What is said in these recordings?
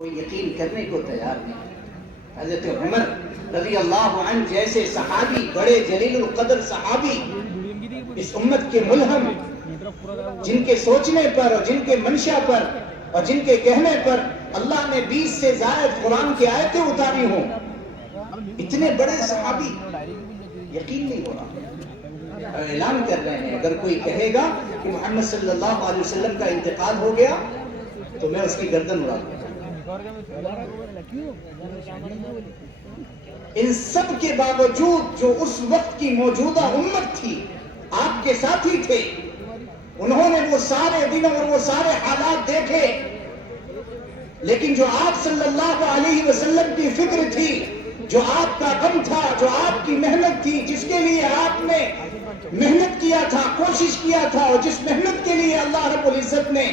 کوئی یقین کرنے کو تیار نہیں. حضرت عمر رضی اللہ عنہ جیسے صحابی، بڑے جلیل القدر صحابی، اس امت کے ملہم، جن کے سوچنے پر اور جن کے منشا پر اور جن کے کہنے پر اللہ نے 20 سے زائد قرآن کی آیتیں اتاری ہوں، اتنے بڑے صحابی، یقین نہیں ہو رہا. اور اعلان کر رہے ہیں اگر کوئی کہے گا کہ محمد صلی اللہ علیہ وسلم کا انتقال ہو گیا تو میں اس کی گردن اڑا دوں. ان سب کے باوجود جو اس وقت کی موجودہ امت تھی، آپ کے ساتھی تھے، انہوں نے وہ سارے دن اور وہ سارے حالات دیکھے، لیکن جو آپ صلی اللہ علیہ وسلم کی فکر تھی، جو آپ کا غم تھا، جو آپ کی محنت تھی، جس کے لیے آپ نے محنت کیا تھا، کوشش کیا تھا، اور جس محنت کے لیے اللہ رب العزت نے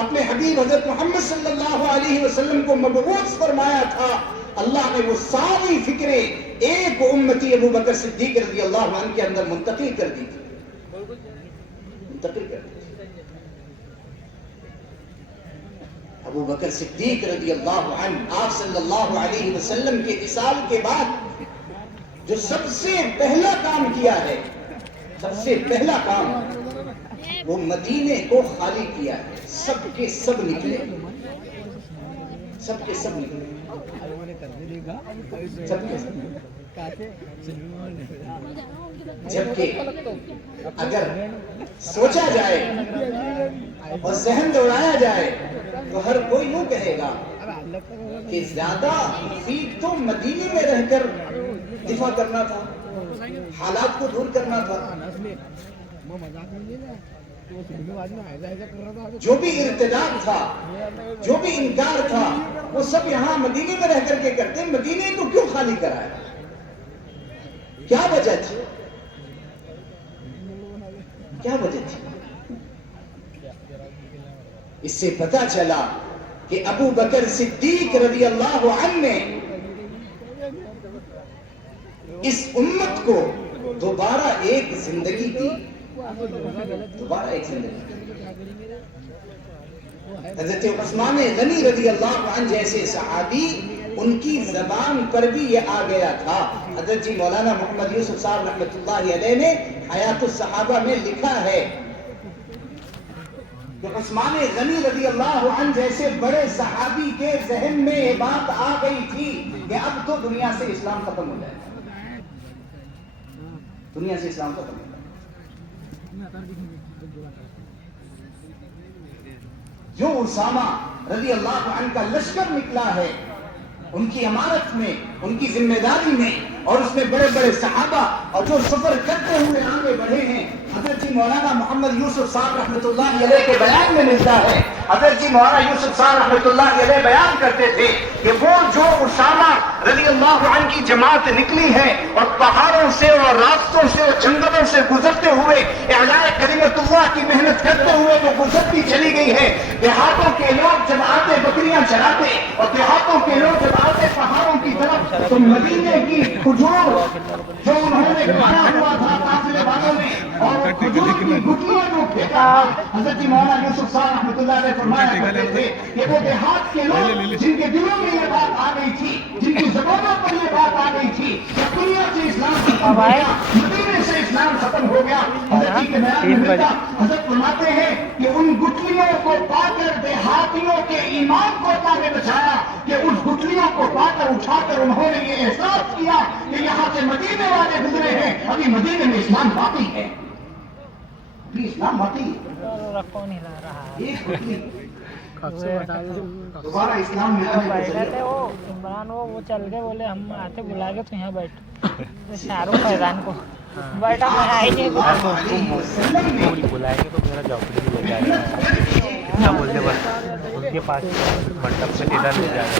اپنے حبیب حضرت محمد صلی اللہ علیہ وسلم کو مبعوث فرمایا تھا، اللہ نے وہ ساری فکریں ایک امتی ابو بکر صدیق رضی اللہ عنہ کے اندر منتقل کر دی تھی. منتقل کر دی تھی. ابو بکر صدیق رضی اللہ عنہ آپ صلی اللہ علیہ وسلم کے وصال کے بعد جو سب سے پہلا کام کیا ہے، سب سے پہلا کام وہ مدینے کو خالی کیا ہے. سب کے سب نکلے، سب کے سب نکلے، سب کے سب. جبکہ اگر سوچا جائے اور ذہن دوڑایا جائے تو ہر کوئی یوں کہے گا کہ زیادہ مفید تو مدینے میں رہ کر دفاع کرنا تھا، حالات کو دور کرنا تھا. جو بھی ارتداد تھا، جو بھی انکار تھا، وہ سب یہاں مدینے میں رہ کر کے کرتے. مدینے کو کیوں خالی کرایا؟ کیا وجہ تھی؟ کیا وجہ تھی؟ اس سے پتا چلا کہ ابو بکر صدیق رضی اللہ عنہ نے اس امت کو دوبارہ ایک زندگی دی. دوبارہ ایک زندگی. حضرت عثمان غنی رضی اللہ عنہ جیسے صحابی، ان کی زبان پر بھی یہ آ گیا تھا. حضرت جی مولانا محمد یوسف صاحب رحمۃ اللہ علیہ نے حیات الصحابہ میں لکھا ہے کہ عثمان غنی رضی اللہ عنہ جیسے بڑے صحابی کے ذہن میں یہ بات آ گئی تھی کہ اب تو دنیا سے اسلام ختم ہو جائے گا، دنیا سے اسلام ختم ہو جائے گا. جو اسامہ رضی اللہ عنہ کا لشکر نکلا ہے، ان کی امارت میں، ان کی ذمہ داری میں، اور اس میں بڑے بڑے صحابہ اور جو سفر کرتے ہوئے آگے بڑھے ہیں، حضرت جی مولانا محمد یوسف صاحب رحمۃ اللہ علیہ کے بیان میں ملتا ہے. حضرت جی مولانا یوسف صاحب رحمۃ اللہ علیہ بیان کرتے تھے کہ وہ جو اسامہ رضی اللہ عنہ کی جماعت نکلی ہے اور پہاڑوں سے اور راستوں سے اور جنگلوں سے گزرتے ہوئے اعلاء کلمت اللہ کی محنت کرتے ہوئے جو گزرتی چلی گئی ہے، دیہاتوں کے لوگ جب آتے بکریاں چراتے اور دیہاتوں کے لوگ جب آتے پہاڑوں کی طرف، تو مدینے کی کھجور جو انہوں نے کھایا ہوا تھا قافلے والوں نے، اور کھجور کی گٹلیاں جو پھینکا، حضرت مولانا یوسف صاحب رحمۃ اللہ علیہ فرمایا کرتے تھے کہ وہ دیہات کے لوگ جن کے دلوں میں یہ بات آ گئی تھی، جن کی زبانوں پر یہ بات آ گئی تھی کہ دنیا سے اسلام ختم ہو گیا، مدینے سے اسلام ختم ہو گیا، حضرت جی کے بیان میں ملتا، حضرت فرماتے ہیں کہ ان گٹلیوں کو پا کر دیہاتیوں کے ایمان کو اللہ نے بچایا کہ اس گٹلیوں کو پا کر اٹھا کر انہوں نے یہ احساس کیا کہ یہاں سے مدینے والے گزرے ہیں، ابھی مدینے میں اسلام باقی ہے، ابھی اسلام باقی ہے. دوبارہ اسلام میں وہ عمران وہ چل گئے، بولے ہم آتے بلا کے تو یہاں بیٹھ شاہ رخ فیضان کو بیٹھا میں آئی نہیں بلائیں گے تو میرا جھونپڑی بھی لے جائے گا، کیا بولتے بس ان کے پاس منڈپ سے ادھر لے جائے گا.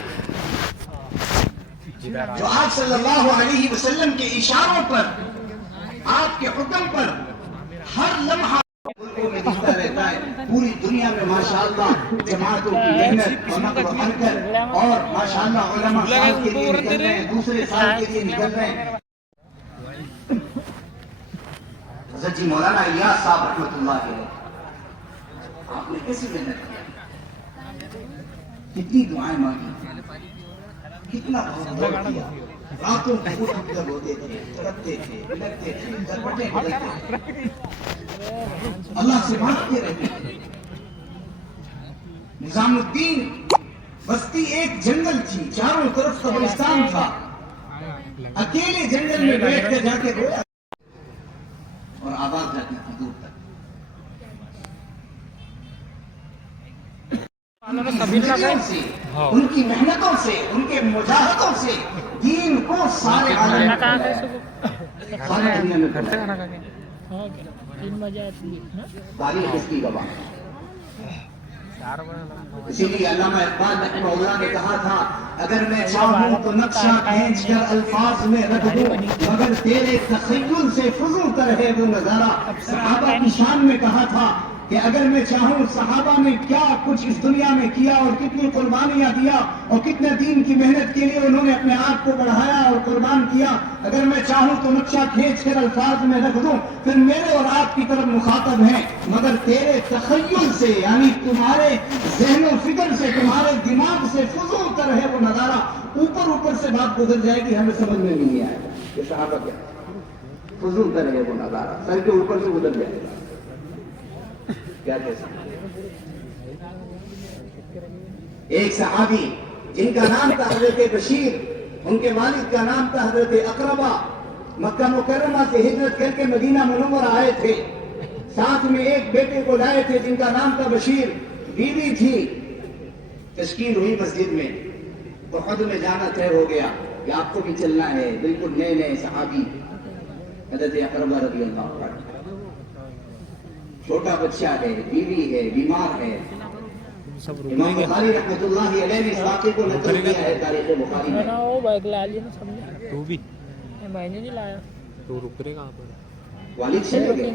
جو آپ صلی اللہ علیہ وسلم کے اشاروں پر، آپ کے حکم پر ہر لمحہ ملکوں میں دکھتا رہتا ہے. پوری دنیا میں ماشاءاللہ جماعتوں کی محنت اور نقل و حرکت، اور ماشاءاللہ علماء سال کے لیے نکل رہے ہیں، دوسرے سال کے لیے نکل رہے ہیں. حضرت جی مولانا الیاس صاحب رحمۃ اللہ علیہ، آپ نے کیسی محنت کی، کتنی دعائیں مانگی. کتنا بہت کیا. راتوں کو اٹھ کر روتے تھے, تڑپتے تھے, بلکتے تھے, کرپٹیں بلکتے تھے, اللہ سے مانگتے رہتے تھے. نظام الدین بستی ایک جنگل تھی, چاروں طرف قبرستان تھا, اکیلے جنگل میں بیٹھ کر جا کے رویا اور آواز جاتی تھی دور تک. زندگیوں سے, ان کی محنتوں سے, ان کے مجاہدوں سے دین کو سارے عالم میں سارے دنیا میں پھیلایا. 3 بجے آتی ہے. تاریخ اس کی گواہ ہے. اسی لیے علامہ اقبال رحمہ اللہ نے کہا تھا, اگر میں چاہوں تو نقشہ کھینچ کر الفاظ میں رکھ دوں, مگر تیرے تخیل سے فضو کر ہے وہ نظارہ. صحابہ کی شان میں کہا تھا کہ اگر میں چاہوں, صحابہ نے کیا کچھ اس دنیا میں کیا اور کتنی قربانیاں دیا اور کتنے دین کی محنت کے لیے انہوں نے اپنے آپ کو بڑھایا اور قربان کیا. اگر میں چاہوں تو نقشہ کھینچ کر الفاظ میں رکھ دوں, پھر میرے اور آپ کی طرف مخاطب ہیں, مگر تیرے تخیل سے, یعنی تمہارے ذہن و فکر سے, تمہارے دماغ سے فضول کر ہے وہ نظارہ. اوپر سے بات گزر جائے گی, ہمیں سمجھ میں نہیں آئے گا کہ صحابہ کیا فضول کر ہے وہ نظارہ, سر کے اوپر سے گزر جائے گا. ایک صحابی جن کا نام تھا حضرت بشیر, ان کے والد کا نام تھا حضرت اقربہ, مکہ مکرمہ سے ہجرت کر کے مدینہ منورہ آئے تھے. ساتھ میں ایک بیٹے کو لائے تھے جن کا نام تھا بشیر, بیوی تھی. تشکیل ہوئی مسجد میں, احد میں جانا طے ہو گیا کہ آپ کو بھی چلنا ہے. بالکل نئے نئے صحابی حضرت اقربہ رضی اللہ عنہ, چھوٹا بچہ ہے, بیوی ہے, بیمار ہے. امام بخاری رحمۃ اللہ علیہ نے اس واقعے کو نقل کیا ہے تاریخ بخاری میں. وہ بائک لا لی نا سب نے, تو بھی میں نے نہیں لایا. تو رک رہے کہاں پر, والد چلے گئے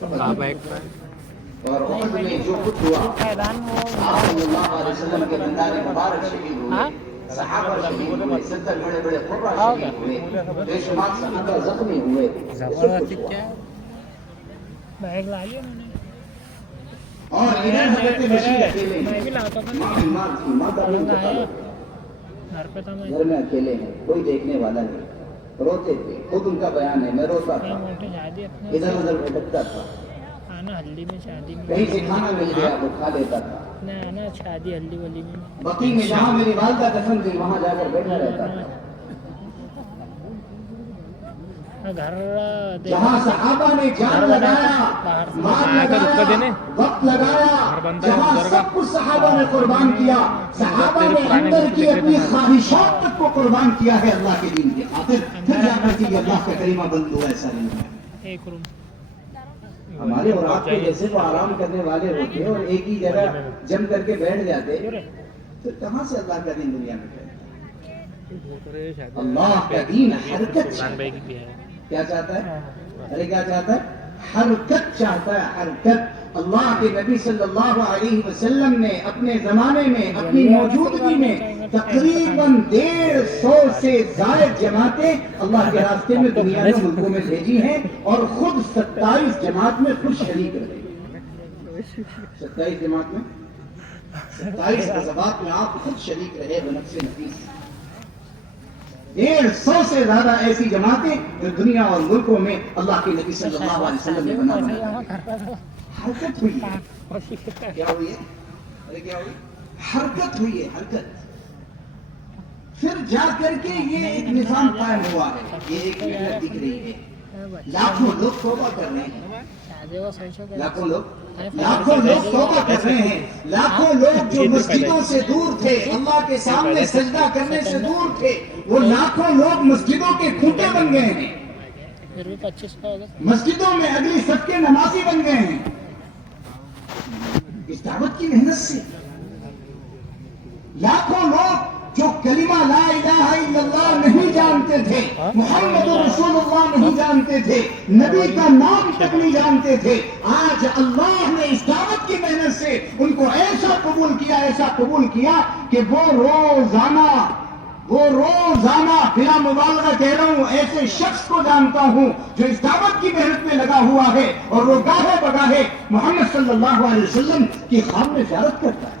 کہاں بیگ پر, اور احد میں جو کچھ ہوا, آپ صلی اللہ علیہ وسلم کے بندان مبارک شہید ہوئے, صحابہ شہید ہوئے, 70 بڑے بڑے قرہ شہید ہوئے, بے شمار صحابہ زخمی ہوئے. بیگ لا لیا میں نے. اور ادھر حضرت بشیر اکیلے میں ہیں, بھی لاتا تھا, ماں بیمار تھی, ماں کا بھی انتقال ہو گیا. گھر پہ تھا میں. گھر میں اکیلے ہیں, کوئی دیکھنے والا نہیں. روتے تھے, خود ان کا بیان ہے, میں روتا تھا, موٹے شادی اپنے ادھر ادھر بھٹکتا تھا. آنا ہلدی میں, شادی میں کہیں سے کھانا مل گیا وہ کھا لیتا تھا. نہ آنا شادی ہلدی ولی میں. بقی میں جہاں میری والدہ دفن تھی وہاں جا کر بیٹھا رہتا تھا. گھر جہاں صحابہ نے جان لگایا, مال لگایا, وقت لگایا, جہاں سب کچھ صحابہ نے قربان کیا, صحابہ نے اندر کی اپنی خواہشات تک کو قربان کیا ہے اللہ کے دین کی خاطر. پھر جا کر کہ اللہ کا کریمہ بند ہوا. ایسا نہیں ہے. ایک روم ہمارے اور آپ کے جیسے وہ آرام کرنے والے ہوتے اور ایک ہی جگہ جم کر کے بیٹھ جاتے, تو کہاں سے اللہ کا دین دنیا میں پھیلتا؟ اللہ کا دین حرکت چاہتا ہے. کیا چاہتا ہے؟ ارے کیا چاہتا ہے؟ حرکت چاہتا ہے, حرکت. اللہ کے نبی صلی اللہ علیہ وسلم نے اپنے زمانے میں, اپنی موجودگی میں تقریباً 150 سے زائد جماعتیں اللہ کے راستے میں دنیا میں ملکوں میں بھیجی ہیں, اور خود 27 جماعت میں خود شریک رہے. 27 جماعت میں 27 غزوات میں آپ خود شریک رہے بنفس نفیس. 150 سے زیادہ ایسی جماعتیں جو دنیا اور ملکوں میں اللہ کے نبی صلی اللہ علیہ وسلم نے بنا. حرکت ہوئی ہے. کیا ہوئی ہے؟ ارے کیا ہوئی؟ حرکت ہوئی ہے, حرکت. پھر جا کر کے یہ ایک نظام قائم ہوا ہے, یہ ایک محنت دکھ رہی ہے. لاکھوں لوگ توبہ کر رہے ہیں, لاکھوں لوگ توبہ کر رہے ہیں. لاکھوں لوگ جو مسجدوں سے دور تھے, اللہ کے سامنے سجدہ کرنے سے دور تھے, وہ لاکھوں لوگ مسجدوں کے کھوٹے بن گئے ہیں, مسجدوں میں اگلی صف کے نمازی بن گئے ہیں. اس دعوت کی محنت سے لاکھوں لوگ جو کلمہ لا الہ الا اللہ نہیں جانتے تھے, محمد رسول اللہ نہیں جانتے تھے, نبی کا نام تک نہیں جانتے تھے, آج اللہ نے اس دعوت کی محنت سے ان کو ایسا قبول کیا, ایسا قبول کیا کہ وہ روزانہ بلا مبالغہ کہہ رہا ہوں, ایسے شخص کو جانتا ہوں جو اس دعوت کی محنت میں لگا ہوا ہے, اور وہ گاہے بگاہے محمد صلی اللہ علیہ وسلم کی خواب میں زیارت کرتا ہے.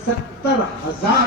70,000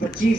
25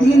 3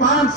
5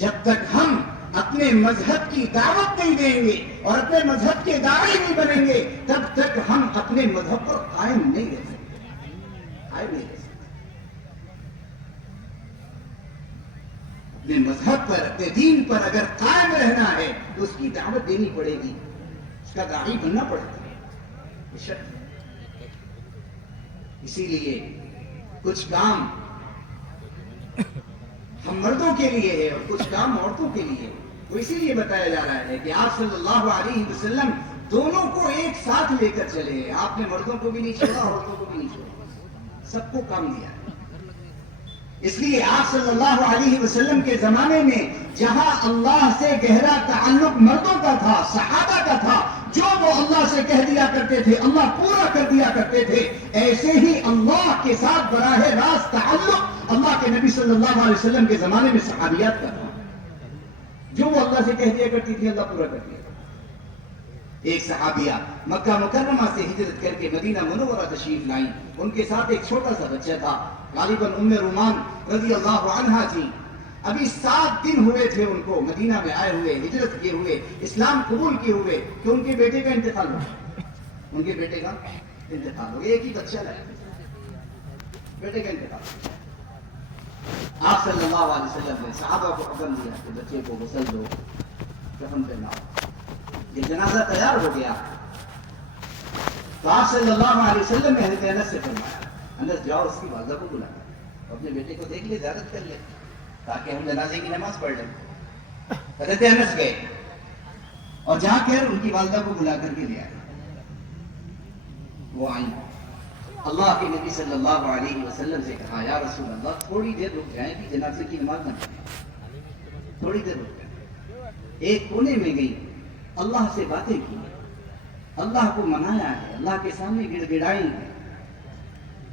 جب تک ہم اپنے مذہب کی دعوت نہیں دیں گے اور اپنے مذہب کے داعی نہیں بنیں گے تب تک ہم اپنے مذہب پر قائم نہیں رہ سکتے. اپنے مذہب پر اپنے دین پر اگر قائم رہنا ہے تو اس کی دعوت دینی پڑے گی, اس کا داعی بننا پڑے گا. اسی لیے کچھ کام ہم مردوں کے لیے ہے اور کچھ کام عورتوں کے لیے. وہ اسی لیے بتایا جا رہا ہے کہ آپ صلی اللہ علیہ وسلم دونوں کو ایک ساتھ لے کر چلے. آپ نے مردوں کو بھی نہیں چھوڑا, عورتوں کو بھی نہیں چھوڑا, سب کو کام دیا. اس لیے آپ صلی اللہ علیہ وسلم کے زمانے میں جہاں اللہ سے گہرا تعلق مردوں کا تھا, صحابہ کا تھا, جو وہ اللہ سے کہہ دیا کرتے تھے اللہ پورا کر دیا کرتے تھے, ایسے ہی اللہ کے ساتھ براہ راست تعلق اللہ کے نبی صلی اللہ علیہ وسلم کے زمانے میں صحابیات کا تھا. جو وہ اللہ سے کہہ دیا کرتی تھی اللہ پورا کر دیا. ایک صحابیہ مکہ مکرمہ سے ہجرت کر کے مدینہ منورہ تشریف لائیں. ان کے ساتھ ایک چھوٹا سا بچہ تھا, غالباً ام رومان رضی اللہ عنہا تھی. ابھی 7 دن ہوئے تھے ان کو مدینہ میں آئے ہوئے, ہجرت کیے ہوئے, اسلام قبول کیے ہوئے کہ ان کے بیٹے کا انتقال ہو گیا. ان کے بیٹے کا انتقال ہو گیا. ایک ہی بچہ ہے, بیٹے کا انتقال. آپ صلی اللہ علیہ وسلم نے صحابہ کو حکم دیا کہ بچے کو غسل دو, کفن پہناؤ. یہ جنازہ تیار ہو گیا تو آپ صلی اللہ علیہ وسلم نے حضرت انس سے فرمایا, انس جاؤ اس کی والدہ کو بلا کر اپنے بیٹے کو دیکھ لے, زیارت کر لے تاکہ ہم جنازے کی نماز پڑھ لیں. حضرت انس گئے اور جا کر ان کی والدہ کو بلا کر کے لے آئے. وہ آئیں, اللہ کے نبی صلی اللہ علیہ وسلم سے کہا یا رسول اللہ تھوڑی دیر رک جائیں کہ جنازے کی نماز نہ پڑھیں. تھوڑی دیر رک جائیں. ایک کونے میں گئی, اللہ سے باتیں کی, اللہ کو منایا ہے, اللہ کے سامنے گڑ گڑائی ہے,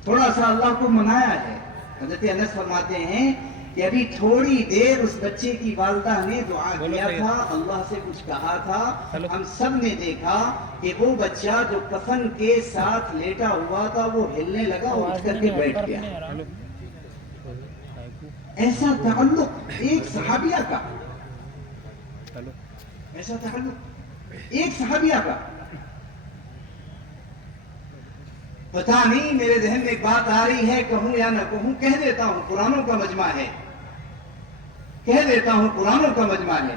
تھوڑا سا اللہ کو منایا ہے. حضرت انس فرماتے ہیں کہ ابھی تھوڑی دیر اس بچے کی والدہ نے دعا کیا تھا, اللہ سے کچھ کہا تھا. ہم سب نے دیکھا کہ وہ بچہ جو کفن کے ساتھ لیٹا ہوا تھا وہ ہلنے لگا, اٹھ کر کے بیٹھ گیا. ایسا تعلق ایک صحابیہ کا, ایسا تعلق ایک صحابیہ کا. پتہ نہیں میرے ذہن میں ایک بات آ رہی ہے, کہوں یا نہ کہوں, کہہ دیتا ہوں قرآنوں کا مجمع ہے, کہہ دیتا ہوں قرآنوں کا مجمع ہے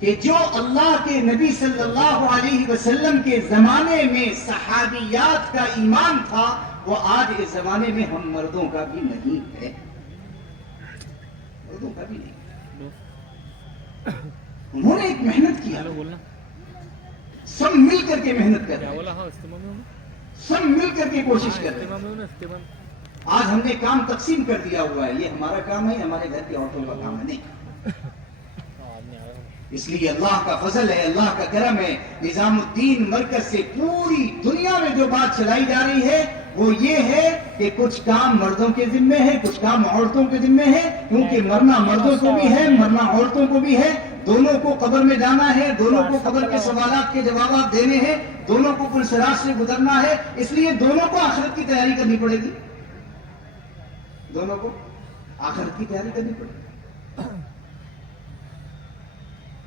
کہ جو اللہ کے نبی صلی اللہ علیہ وسلم کے زمانے میں صحابیات کا ایمان تھا وہ آج اس زمانے میں ہم مردوں کا بھی نہیں ہے. مردوں کا بھی نہیں. انہوں نے ایک محنت کیا, سب مل کر کے محنت کر رہے ہیں, سب مل کر کے کوشش کر رہے ہیں. آج ہم نے کام تقسیم کر دیا ہوا ہے, یہ ہمارا کام ہے, ہمارے گھر کی عورتوں کا کام ہے نہیں. اس لیے اللہ کا فضل ہے, اللہ کا کرم ہے. نظام الدین مرکز سے پوری دنیا میں جو بات چلائی جا رہی ہے وہ یہ ہے کہ کچھ کام مردوں کے ذمے ہے, کچھ کام عورتوں کے ذمے ہے, کیونکہ مرنا مردوں کو بھی ہے, مرنا عورتوں کو بھی ہے. دونوں کو قبر میں جانا ہے, دونوں کو قبر کے سوالات کے جوابات دینے ہیں, دونوں کو پل صراط سے گزرنا ہے. اس لیے دونوں کو آخرت کی تیاری کرنی پڑے گی, دونوں کو آخرت کی تیاری کرنی پڑے گی.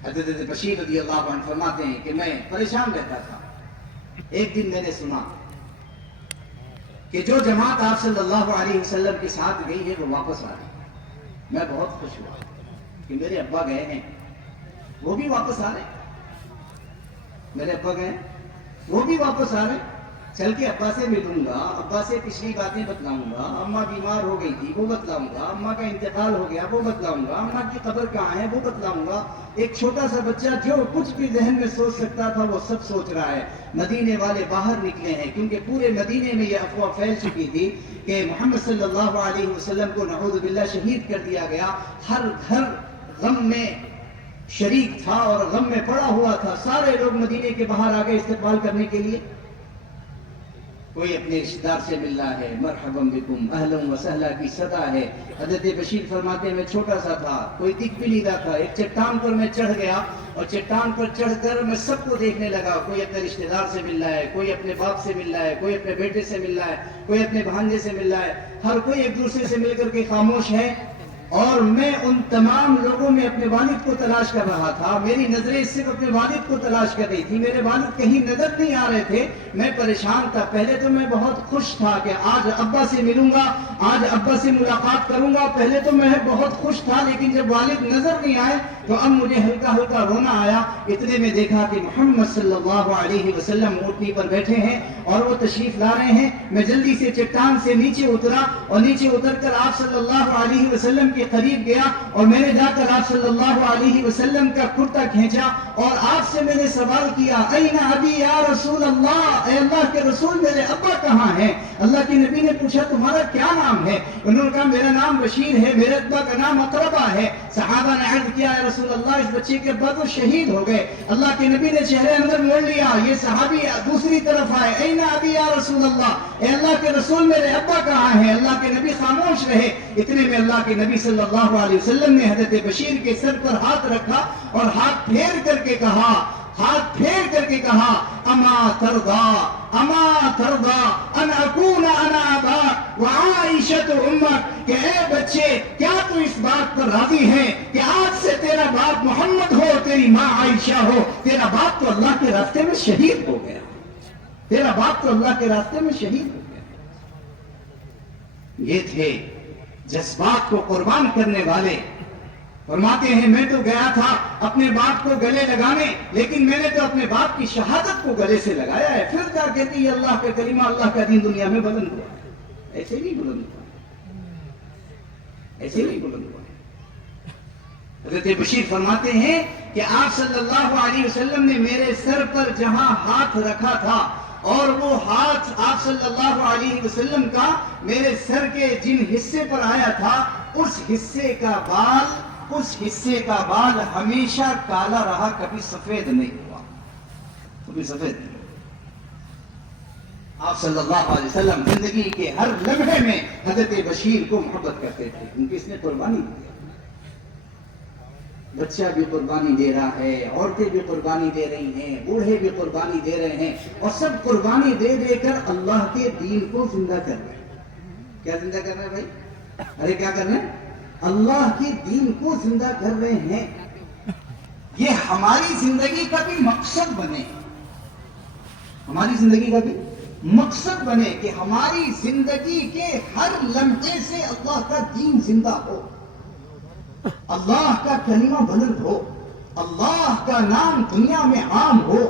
حضرت بشیر رضی اللہ عنہ فرماتے ہیں کہ میں پریشان رہتا تھا. ایک دن میں نے سنا کہ جو جماعت آپ صلی اللہ علیہ وسلم کے ساتھ گئی ہے وہ واپس آ گئی. میں بہت خوش ہوا کہ میرے ابا گئے ہیں, وہ بھی واپس آ رہے. میرے ابا گئے, وہ بھی واپس آ رہے. چل کے ابا سے ملوں گا, ابا سے پچھلی باتیں بتلاؤں گا, اماں بیمار ہو گئی تھی وہ بتلاؤں گا, اماں کا انتقال ہو گیا وہ بتلاؤں گا, اماں کی قبر کہاں ہے وہ بتلاؤں گا. ایک چھوٹا سا بچہ جو کچھ بھی ذہن میں سوچ سکتا تھا وہ سب سوچ رہا ہے. مدینے والے باہر نکلے ہیں کیونکہ پورے مدینے میں یہ افواہ پھیل چکی تھی کہ محمد صلی اللہ علیہ وسلم کو نعوذ باللہ شہید کر دیا گیا. ہر گھر غم میں شریک تھا اور غم میں پڑا ہوا تھا. سارے لوگ مدینے کے باہر آ گئے استقبال کرنے کے لیے. کوئی اپنے رشتہ دار سے مل رہا ہے, مرحبا بکم, اہلا و سہلا کی صدا ہے. حضرت بشیر فرماتے ہیں میں چھوٹا سا تھا, کوئی دکھ بھی نہیں رہا تھا. ایک چٹان پر میں چڑھ گیا اور چٹان پر چڑھ کر میں سب کو دیکھنے لگا. کوئی اپنے رشتہ دار سے مل رہا ہے, کوئی اپنے باپ سے مل رہا ہے, کوئی اپنے بیٹے سے مل رہا ہے, کوئی اپنے بھانجے سے مل رہا ہے. ہر کوئی ایک دوسرے سے مل کر کے خاموش ہے. اور میں ان تمام لوگوں میں اپنے والد کو تلاش کر رہا تھا. میری نظریں صرف اپنے والد کو تلاش کر رہی تھی. میرے والد کہیں نظر نہیں آ رہے تھے. میں پریشان تھا. پہلے تو میں بہت خوش تھا کہ آج ابا سے ملوں گا, آج ابا سے ملاقات کروں گا. پہلے تو میں بہت خوش تھا, لیکن جب والد نظر نہیں آئے تو اب مجھے ہلکا ہلکا رونا آیا. اتنے میں دیکھا کہ محمد صلی اللہ علیہ وسلم اونٹنی پر بیٹھے ہیں اور وہ تشریف لا رہے ہیں. میں جلدی سے چٹان سے نیچے اترا اور نیچے اتر کر آپ صلی اللہ علیہ وسلم کے قریب گیا اور میں نے جا کر آپ صلی اللہ علیہ وسلم کا کرتا کھینچا اور آپ سے میں نے سوال کیا, این ابی یا رسول اللہ, اے اللہ کے رسول میرے ابا کہاں ہیں؟ اللہ کے نبی نے پوچھا تمہارا کیا نام ہے؟ انہوں نے کہا میرا نام بشیر ہے, میرے ابا کا نام اقربہ ہے. صحابہ نے عرض کیا اے رسول اللہ اس بچے کے ابا تو شہید ہو گئے. اللہ کے نبی نے چہرے اندر موڑ لیا. یہ صحابی دوسری طرف آئے, این ابی یا رسول اللہ, اے اللہ کے رسول میرے ابا کہاں ہیں؟ اللہ کے نبی خاموش رہے. اتنے میں اللہ کے نبی صلی اللہ علیہ وسلم نے حضرت بشیر کے سر پر ہاتھ رکھا اور ہاتھ پھیر کر کے کہا اما ترضا ان اکون انا اباک وعائشۃ امک, کہ اے بچے کیا تو اس بات پر راضی ہے کہ آج سے تیرا باپ محمد ہو, تیری ماں عائشہ ہو. تیرا باپ تو اللہ کے راستے میں شہید ہو گیا. تیرا باپ تو اللہ کے راستے میں شہید ہو گیا. یہ تھے جذبات کو قربان کرنے والے. فرماتے ہیں میں تو گیا تھا اپنے باپ کو گلے لگانے, لیکن میں نے تو اپنے باپ کی شہادت کو گلے سے لگایا ہے. پھر کیا کہتی ہے اللہ کا کلمہ, اللہ کا دین دنیا میں بلند ہوا. ایسے نہیں بلند ہوا, ایسے نہیں بلند ہوا. حضرت بشیر فرماتے ہیں کہ آپ صلی اللہ علیہ وسلم نے میرے سر پر جہاں ہاتھ رکھا تھا اور وہ ہاتھ آپ صلی اللہ علیہ وسلم کا میرے سر کے جن حصے پر آیا تھا, اس حصے کا بال ہمیشہ کالا رہا, کبھی سفید نہیں ہوا, کبھی سفید نہیں. آپ صلی اللہ علیہ وسلم زندگی کے ہر لمحے میں حضرت بشیر کو محبت کرتے تھے, کیونکہ اس نے قربانی دی. بچہ بھی قربانی دے رہا ہے, عورتیں بھی قربانی دے رہی ہیں, بوڑھے بھی قربانی دے رہے ہیں, اور سب قربانی دے دے کر اللہ کے دین کو زندہ کر رہے ہیں. کیا زندہ کر رہے ہیں بھائی؟ ارے کیا کر رہے ہیں؟ اللہ کے دین کو زندہ کر رہے ہیں. یہ ہماری زندگی کا بھی مقصد بنے, ہماری زندگی کا بھی مقصد بنے کہ ہماری زندگی کے ہر لمحے سے اللہ کا دین زندہ ہو, اللہ کا کلمہ بلند ہو, اللہ کا نام دنیا میں عام ہو,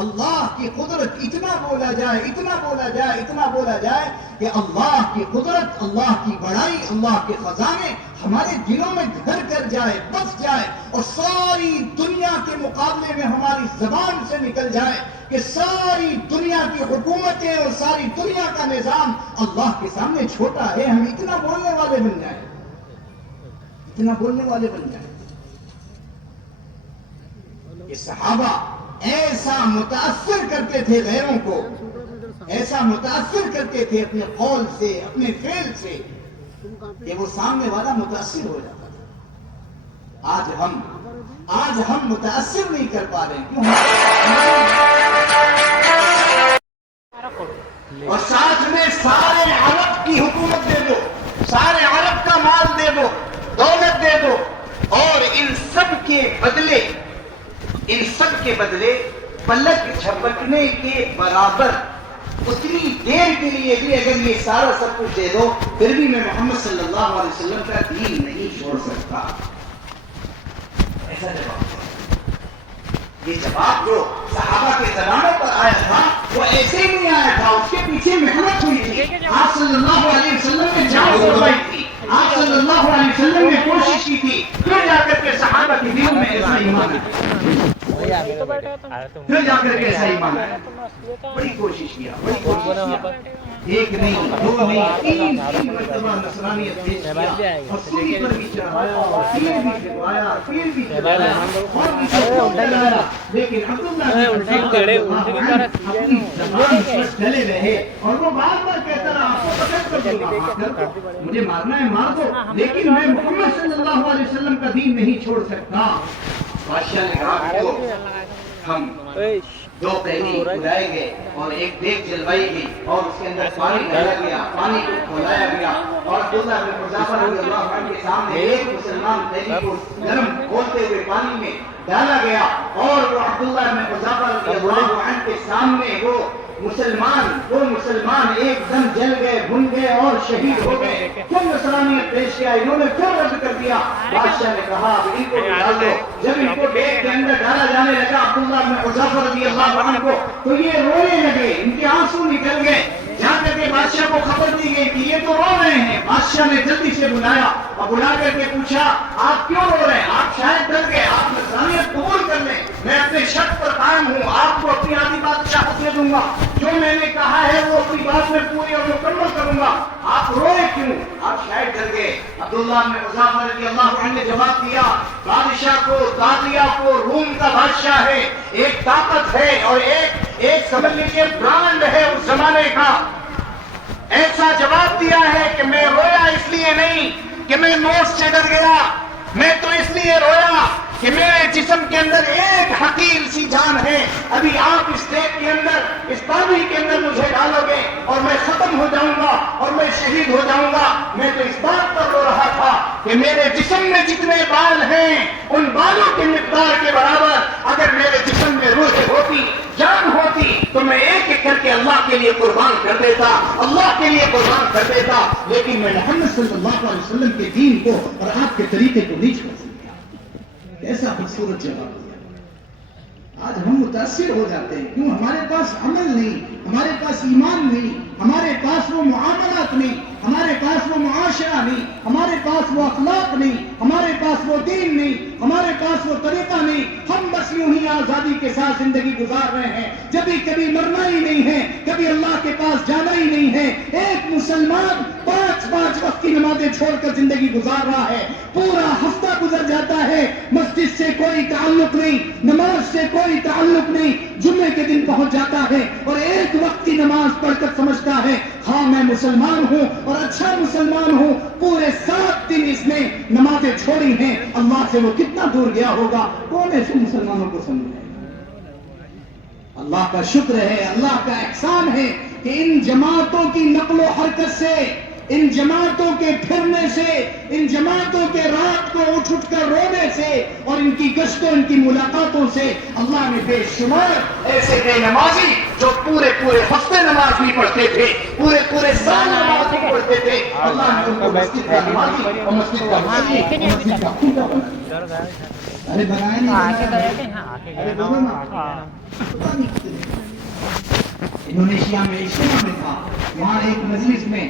اللہ کی قدرت اتنا بولا جائے, اتنا بولا جائے, اتنا بولا جائے کہ اللہ کی قدرت, اللہ کی بڑائی, اللہ کے خزانے ہمارے دلوں میں گھر کر جائے, بس جائے, اور ساری دنیا کے مقابلے میں ہماری زبان سے نکل جائے کہ ساری دنیا کی حکومتیں اور ساری دنیا کا نظام اللہ کے سامنے چھوٹا ہے. ہم اتنا بولنے والے بن جائیں, اتنا بولنے والے بن جائیں. یہ صحابہ ایسا متاثر کرتے تھے غیروں کو, ایسا متاثر کرتے تھے اپنے قول سے, اپنے فعل سے, کہ وہ سامنے والا متاثر ہو جاتا تھا. آج ہم متاثر نہیں کر پا رہے ہیں. کیوں؟ اور ساتھ میں سارے عرب کی حکومت دے دو, سارے عرب کا مال دے دو, دولت دے دو, اور ان سب کے بدلے پلک جھپکنے کے برابر اتنی دیر کے لیے بھی اگر یہ سارا سب کچھ دے دو, پھر بھی میں محمد صلی اللہ علیہ وسلم کا دین نہیں چھوڑ سکتا. ایسا جواب, یہ جواب جو صحابہ کے زمانے پر آیا تھا وہ ایسے ہی نہیں آیا تھا, اس کے پیچھے محنت ہوئی تھی. آپ صلی اللہ علیہ وسلم نے جان قربانی کی, آپ صلی اللہ علیہ وسلم نے کوشش کی تھی, پھر جا کر کے صحابہ کے دلوں میں ایسا ایمان آیا, پھر جا کر کے ایسا ایمان آیا. بڑی کوشش کیا, بڑی کوشش کیا, ایک نہیں, دو نہیں, تین مرتبہ نصرانیت پیش کیا, اور سوری پر بھی چڑھایا, پیر بھی چڑھوایا, پیر بھی چڑھوایا, اور بھی چڑھوایا, لیکن عبداللہ اپنی زبان پر چلے رہے, اور وہ بار بار کہتا رہا آپ کو پکڑ کر دوں, مجھے مارنا ہے مار دو, لیکن میں محمد صلی اللہ علیہ وسلم کا دین نہیں چھوڑ سکتا. بادشاہ نے کہا ہم دو قیدی بلائے گئے اور ایک دیگ جلوائی گئی اور اس کے اندر پانی ڈالا گیا، پانی کو کھولایا گیا اور عبداللہ بن حذافہ رضی اللہ عنہ کے سامنے ایک مسلمان قیدی کو گرم کھولتے ہوئے پانی میں ڈالا گیا اور وہ عبداللہ بن حذافہ رضی اللہ عنہ کے سامنے وہ مسلمان ایک دم جل گئے، بھن گئے اور شہید ہو گئے۔ کیوں نصرانیت پیش کیا؟ انہوں نے کیوں رد کر دیا؟ بادشاہ نے کہا اب ان کو ڈال دو۔ جب ان کو ڈیگ کے اندر ڈالا جانے لگا عبداللہ بن حذافہ رضی اللہ عنہ کو، تو یہ رونے لگے، ان کے آنسو نکل گئے، جہاں تک کہ بادشاہ کو خبر دی گئی کہ یہ تو رو رہے ہیں۔ بادشاہ نے جلدی سے بلایا اور بلا کر کے پوچھا آپ کیوں رو رہے ہیں؟ آپ شاید ڈر گئے، آپ نصرانیت قبول کر لیں، میں اپنے شرط پر قائم ہوں، آپ کو اپنی آدھی بادشاہت دے دوں گا، جو میں نے کہا ہے وہ اپنی بات میں پوری اور مکمل کروں گا، آپ روئے کیوں؟ آپ شاید ڈر گئے۔ عبداللہ بن حذافہ رضی اللہ عنہ نے جواب دیا بادشاہ کو، داغیہ کو، روم کا بادشاہ ہے، ایک طاقت ہے اور ایک سمجھ لیجیے برانڈ ہے اس زمانے کا، ایسا جواب دیا ہے کہ میں رویا اس لیے نہیں کہ میں موت سے ڈر گیا، میں تو اس لیے رویا کہ میرے جسم کے اندر ایک حقیر سی جان ہے، ابھی آپ اس دیگ کے اندر، اس پانی کے اندر مجھے ڈالو گے اور میں ختم ہو جاؤں گا اور میں شہید ہو جاؤں گا۔ میں تو اس بات پر رو رہا تھا کہ میرے جسم میں جتنے بال ہیں ان بالوں کی مقدار کے برابر اگر میرے جسم میں روح ہوتی، جان ہوتی، تو میں ایک ایک کر کے اللہ کے لیے قربان کر دیتا، اللہ کے لیے قربان کر دیتا، لیکن میں محمد صلی اللہ علیہ وسلم کے دین کو اور آپ کے طریقے کو نہیں چھوڑ سکتا۔ ایسا خوبصورت جواب دیا۔ آج ہم متاثر ہو جاتے ہیں، کیوں؟ ہمارے پاس عمل نہیں، ہمارے پاس ایمان نہیں، ہمارے پاس وہ معاملات نہیں، ہمارے پاس وہ معاشرہ نہیں، ہمارے پاس وہ اخلاق نہیں، ہمارے پاس وہ دین نہیں، ہمارے پاس وہ طریقہ نہیں، ہم بس یوں ہی آزادی کے ساتھ زندگی گزار رہے ہیں، جبھی کبھی مرنا ہی نہیں ہے، کبھی اللہ کے پاس جانا ہی نہیں ہے۔ ایک مسلمان 5 وقت کی نمازیں چھوڑ کر زندگی گزار رہا ہے، پورا ہفتہ گزر جاتا ہے، مسجد سے کوئی تعلق نہیں، نماز سے کوئی تعلق نہیں، جمعے کے دن پہنچ جاتا ہے اور ایک وقت کی نماز پڑھ کر سمجھتا ہے ہاں میں مسلمان ہوں اور اچھا مسلمان ہوں۔ پورے 7 دن اس نے نمازیں چھوڑی ہیں، اللہ سے وہ کتنا دور گیا ہوگا؟ کون ایسے مسلمانوں کو سمجھے؟ اللہ کا شکر ہے، اللہ کا احسان ہے کہ ان جماعتوں کی نقل و حرکت سے، ان جماعتوں کے پھرنے سے، ان جماعتوں کے رات کو اٹھ کر رونے سے اور ان کی گشتوں، ان کی ملاقاتوں سے اللہ نے بے شمار ایسے بے نمازی جو پورے ہفتے نماز نہیں پڑھتے تھے، پورے سال نماز نہیں پڑھتے تھے، اللہ نے ان کو مسجد کا نمازی اور مسجد کا مسیح اور مسجد کا خطیب بنایا۔ ارے بنائے نہیں، انڈونیشیا میں اجتماع میں تھا، وہاں ایک مجلس میں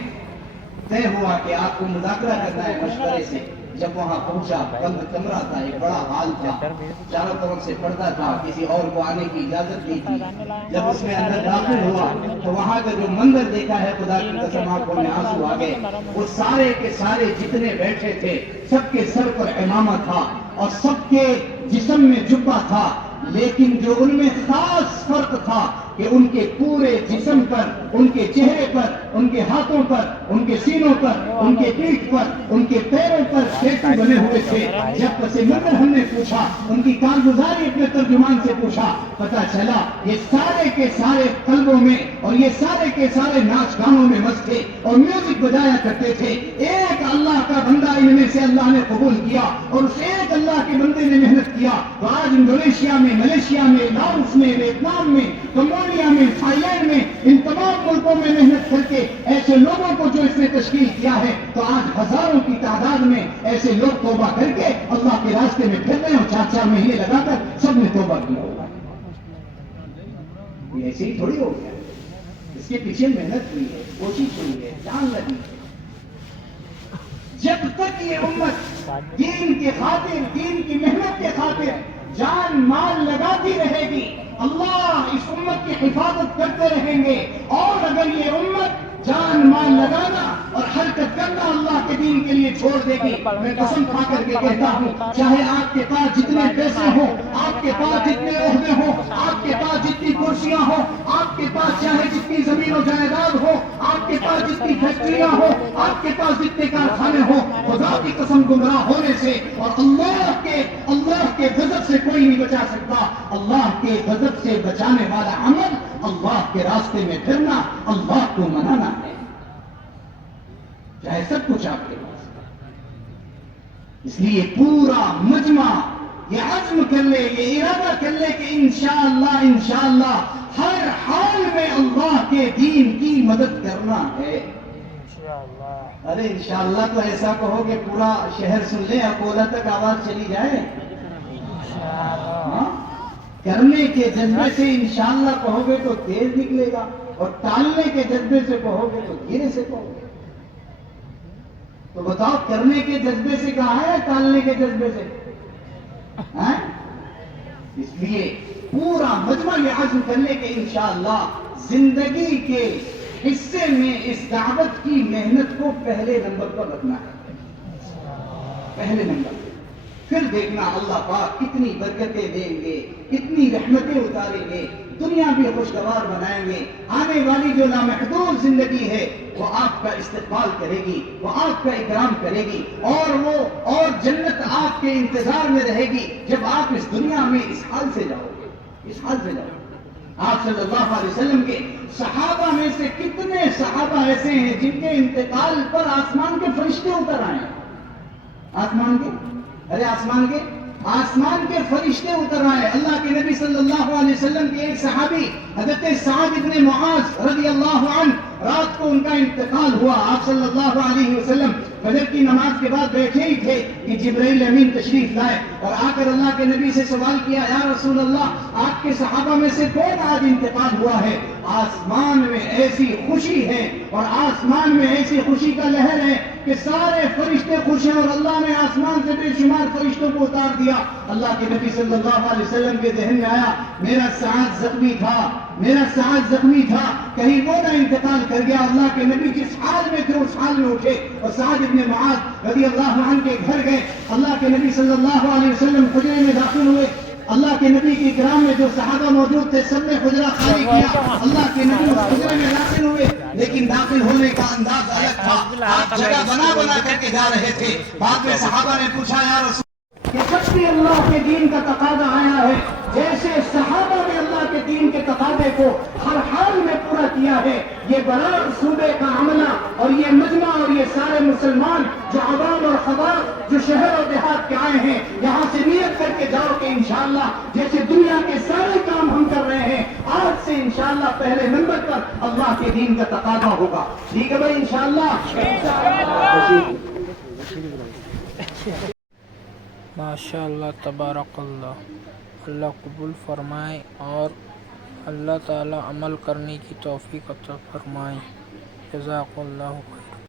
طے ہوا کہ آپ کو مذاکرہ کرنا ہے مشورے سے۔ جب وہاں پہنچا، بند کمرہ تھا، ایک بڑا ہال تھا، چاروں طرف سے پردہ تھا، کسی اور کو آنے کی اجازت نہیں تھی۔ جب اس میں اندر داخل ہوا تو وہاں کا جو منظر دیکھا ہے، خدا کی قسم آنکھوں میں آنسو آ گئے۔ وہ سارے کے سارے جتنے بیٹھے تھے، سب کے سر پر عمامہ تھا اور سب کے جسم میں جبہ تھا، لیکن جو ان میں خاص فرق تھا کہ ان کے پورے جسم پر، ان کے چہرے پر، ان کے ہاتھوں پر، ان کے سینوں پر، ان کے پیٹھ پر، ان کے پیروں پر ٹیٹو بنے ہوئے تھے۔ جب پس منظر ہم نے پوچھا، ان کی کارگزاری اپنے ترجمان سے پوچھا، پتا چلا یہ سارے کے سارے قلبوں میں اور یہ سارے کے سارے ناچ گانوں میں مست تھے اور میوزک بجایا کرتے تھے۔ ایک اللہ کا بندہ ان میں سے اللہ نے قبول کیا اور اس ایک اللہ کے بندے نے محنت کیا، تو آج انڈونیشیا میں، ملیشیا میں، لاؤس میں، ویتنام میں، کمبوڈیا میں، تھائی لینڈ میں، ان تمام ملکوں میں محنت کر کے ایسے لوگوں کو جو اس نے تشکیل کیا ہے، تو آج ہزاروں کی تعداد میں ایسے لوگ توبہ کر کے اللہ کے راستے میں پھر رہے ہیں اور 4 مہینے لگا کر سب نے توبہ کیا ہوگا۔ یہ ایسے ہی تھوڑی ہو گیا، اس کے پیچھے محنت ہوئی ہے، کوشش ہوئی ہے، جان لگی ہے۔ جب تک یہ امت دین کی خاطر، دین کی محنت کے خاطر جان مال لگاتی رہے گی، اللہ اس امت کی حفاظت کرتے رہیں گے، اور اگر یہ امت جان مال لگانا اور حرکت کرنا اللہ کے دین کے لیے چھوڑ دے گی، میں قسم کھا کر کے کہتا ہوں، چاہے آپ کے پاس جتنے پیسے ہوں، آپ کے پاس جتنے عہدے ہوں، آپ کے پاس جتنی کرسیاں ہوں، آپ کے پاس چاہے جتنی زمین و جائیداد ہو، آپ کے پاس جتنی فیکٹریاں ہوں، آپ کے پاس جتنے کارخانے ہوں، خدا کی قسم گمراہ ہونے سے اور اللہ کے غضب سے کوئی کوئی نہیں بچا سکتا. اللہ کے غضب سے بچانے والا عمل اللہ کے راستے میں پھرنا، اللہ کو منانا ہے، چاہے سب کچھ آپ کے پاس. اس لیے پورا مجمع یہ عزم کر لے، یہ ارادہ کر لے کہ انشاءاللہ ہر حال میں اللہ کے دین کی مدد کرنا ہے. ارے انشاءاللہ تو ایسا کہو کہ پورا شہر سن لے، اکولا تک آواز چلی جائے. کرنے کے جذبے سے انشاءاللہ کہو گے تو تیز نکلے گا، اور ٹالنے کے جذبے سے کہو گے تو دھیرے سے کہو گے. تو بتاؤ، کرنے کے جذبے سے کہا ہے، ٹالنے کے جذبے سے؟ اس لیے پورا مجمع یہ عزم کر لے کہ انشاءاللہ زندگی کے حصے میں اس دعوت کی محنت کو پہلے نمبر پر رکھنا ہے، پہلے نمبر. پھر دیکھنا اللہ پاک کتنی برکتیں دیں گے، کتنی رحمتیں اتاریں گے، دنیا بھی خوشگوار بنائیں گے. آنے والی جو لامحدود زندگی ہے وہ آپ کا استقبال کرے گی، وہ آپ کا اکرام کرے گی، اور جنت آپ کے انتظار میں رہے گی جب آپ اس دنیا میں اس حال سے جاؤ گے. اس حال سے جاؤ گے. آپ صلی اللہ علیہ وسلم کے صحابہ میں سے کتنے صحابہ ایسے ہیں جن کے انتقال پر آسمان کے فرشتے اتر آئے ہیں. آسمان کے فرشتے اتر آئے. اللہ کے نبی صلی اللہ علیہ وسلم کے ایک صحابی حضرت سعد بن معاذ رضی اللہ عنہ، رات کو ان کا انتقال ہوا. آپ صلی اللہ علیہ وسلم فجر کی نماز کے بعد بیٹھے ہی تھے کہ جبرائیل امین تشریف لائے اور آ کر اللہ کے نبی سے سوال کیا، یا رسول اللہ، آپ کے صحابہ میں سے کون آج انتقال ہوا ہے؟ آسمان میں ایسی خوشی ہے اور آسمان میں ایسی خوشی کا لہر ہے کہ سارے فرشتے خوش ہیں، اور اللہ نے آسمان سے بے شمار فرشتوں کو اتار دیا. اللہ کے نبی صلی اللہ علیہ وسلم کے ذہن میں آیا، میرا سعد زخمی تھا، کہیں وہ نہ انتقال کر گیا. اللہ کے نبی جس حال میں تھے اس حال میں اٹھے اور سعد بن معاذ رضی اللہ عنہ کے گھر گئے. اللہ کے نبی صلی اللہ علیہ وسلم حجرے میں داخل ہوئے. اللہ کے نبی کے اکرام میں جو صحابہ موجود تھے سب نے حجرہ خالی کیا. اللہ کے نبی اس حجرے میں داخل ہوئے، لیکن داخل ہونے کا انداز الگ تھا. آپ جگہ بنا کر کے جا رہے تھے. بعد میں صحابہ نے پوچھا، یا رسول کہ جب بھی اللہ کے دین کا تقاضا آیا ہے، جیسے صحابہ نے اللہ کے دین کے تقاضے کو ہر حال میں پورا کیا ہے، یہ برار صوبے کا عملہ اور یہ مجمع اور یہ سارے مسلمان جو عوام اور خواص جو شہر اور دیہات کے آئے ہیں، یہاں سے نیت کر کے جاؤ کہ انشاءاللہ جیسے دنیا کے سارے کام ہم کر رہے ہیں، آج سے انشاءاللہ پہلے نمبر پر اللہ کے دین کا تقاضا ہوگا. ٹھیک ہے بھائی، انشاءاللہ. ماشاء اللہ، تبارک اللہ. اللہ قبول فرمائے اور اللہ تعالی عمل کرنے کی توفیق عطا فرمائے. جزاک اللہ خیر.